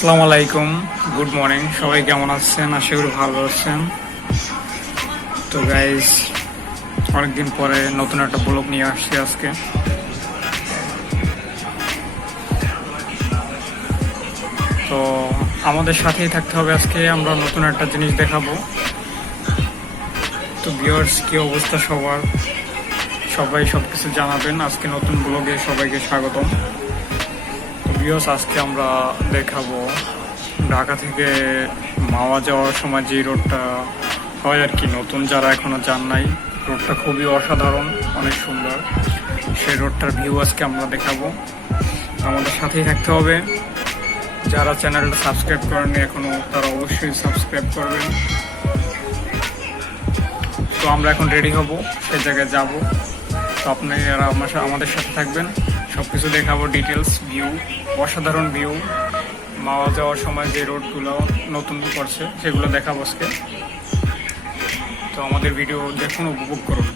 আসসালামু আলাইকুম, good morning. সবাই কেমন আছেন? আশা করি ভালো আছেন। তো গাইজ, অনেকদিন পরে নতুন একটা ব্লগ নিয়ে আসছি আজকে। তো আমাদের সাথেই থাকতে হবে। আজকে আমরা নতুন একটা জিনিস দেখাবো। তো ভিউয়ার্স, কি অবস্থা সবার? সবাই সবকিছু জানাবেন। আজকে নতুন ব্লগে সবাইকে স্বাগতম। তো ভিউয়ার্স, আজকে আমরা দেখাবো ঢাকা থেকে মাওয়া যাওয়ার সময় যে রোডটা হয় আর কি, নতুন যারা এখনো যান নাই, রোডটা খুবই অসাধারণ, অনেক সুন্দর। সেই রোডটার ভিউ আজকে আমরা দেখাবো। আমাদের সাথেই থাকতে হবে। যারা চ্যানেলটা সাবস্ক্রাইব করেননি এখনো, তারা অবশ্যই সাবস্ক্রাইব করবেন। তো আমরা এখন রেডি হব, সেই জায়গায় যাব। তো আপনারা আমাদের সাথে থাকবেন, সব কিছু দেখাবো, ডিটেলস ভিউ, অসাধারণ ভিউ। মাওয়া যাওয়ার সময় যে রোডগুলো নতুন করছে সেগুলো দেখাবো আজকে। তো আমাদের ভিডিও দেখুন, উপভোগ করুন।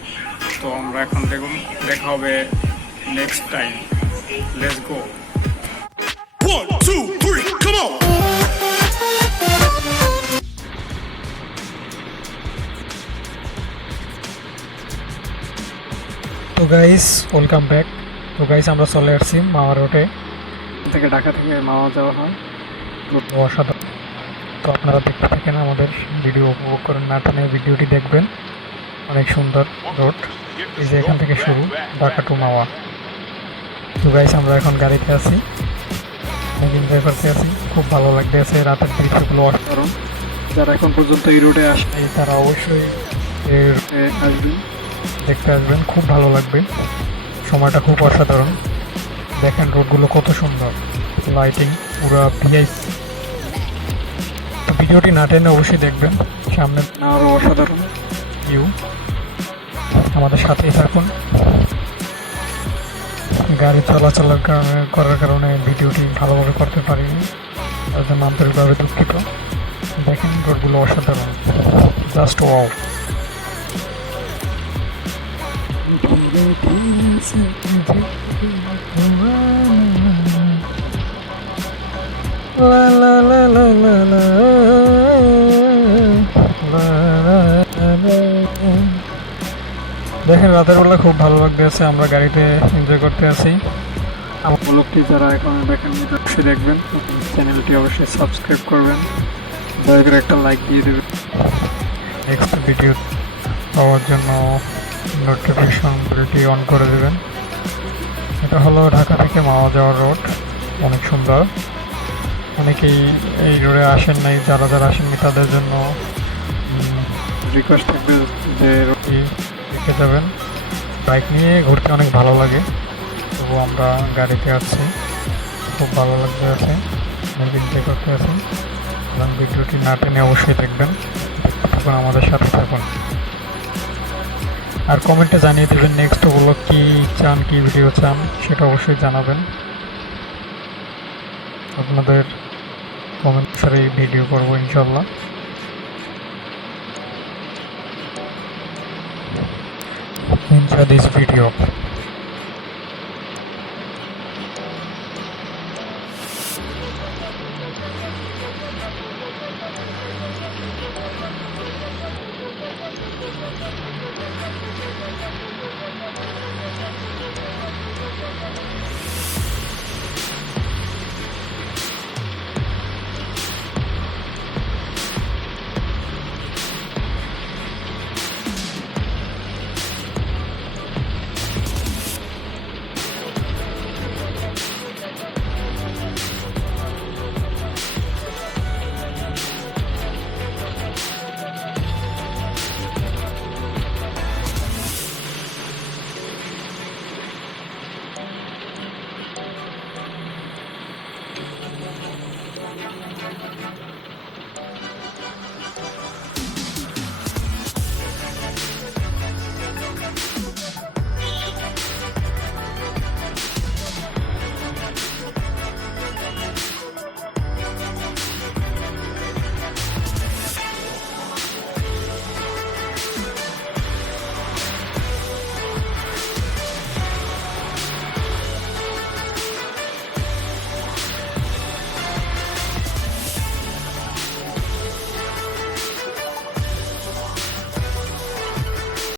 তো আমরা এখন দেখা হবে next time. Let's go. 1, 2, 3, come on! তো গাইস, ওয়েলকাম ব্যাক। তো গাইস, আমরা চলে আসছি মাওয়া রোডে। থেকে ঢাকা থেকে মাওয়া যাওয়া হয়, অসাধারণ। তো আপনারা দেখতে থাকেন, আমাদের ভিডিও উপভোগ করেন, না টানে ভিডিওটি দেখবেন। অনেক সুন্দর রোড, এই যে এখান থেকে শুরু, ঢাকা টু মাওয়া। তো গাইস, আমরা এখন গাড়িতে আছি, অনেক এনজয় করতে আছি, খুব ভালো লাগতে আছে। রাতের দৃশ্যগুলো অসাধারণ। যারা এখন পর্যন্ত এই রোডে আসে তারা অবশ্যই এই রোডে আসবেন, দেখতে আসবেন, খুব ভালো লাগবে। সময়টা খুব অসাধারণ। দেখেন রোডগুলো কত সুন্দর, লাইটিং পুরো ভিআইপি। তো ভিডিওটি না টেনে অবশ্যই দেখবেন, সামনে আরও অসাধারণ ভিউ। আমাদের সাথেই থাকুন। গাড়ি চলাচলের করার কারণে ভিডিওটি ভালোভাবে করতে পারিনি, তার জন্য আন্তরিকভাবে দুঃখিত। দেখেন রোডগুলো অসাধারণ, জাস্ট ওয়াও। দেখেন রাতের বেলা খুব ভালো লাগতেছে, আমরা গাড়িতে এনজয় করতে আছি। আমার ব্লগটি যারা এখন দেখেন অবশ্যই দেখবেন, চ্যানেলটি অবশ্যই সাবস্ক্রাইব করবেন, দয়া করে একটা লাইক দিয়ে দেবেন। নেক্সট ভিডিও পাওয়ার জন্য নোটিফিকেশন বেলটি অন করে দেবেন। এটা হলো ঢাকা থেকে মাওয়া যাওয়ার রোড, অনেক সুন্দর। অনেকেই এই রোডে আসেন নাই, যারা যারা আসেননি তাদের জন্য রিকোয়েস্ট থাকবে যে রোডটি দেখে যাবেন। বাইক নিয়ে ঘুরতে অনেক ভালো লাগে, তবু আমরা গাড়িতে আছি, খুব ভালো লাগতে আছে, অনেক এনজয় করতে আছি। এবং ভিডিওটি না টেনে অবশ্যই দেখবেন, দেখতে থাকুন, আমাদের সাথে থাকুন। আর কমেন্টে জানিয়ে দেবেন নেক্সট ওগুলো কী চান, কী ভিডিও চান, সেটা অবশ্যই জানাবেন। আপনাদের কমেন্ট ছাড়াই ভিডিও করবো ইনশাল্লাহ। Enjoy this video.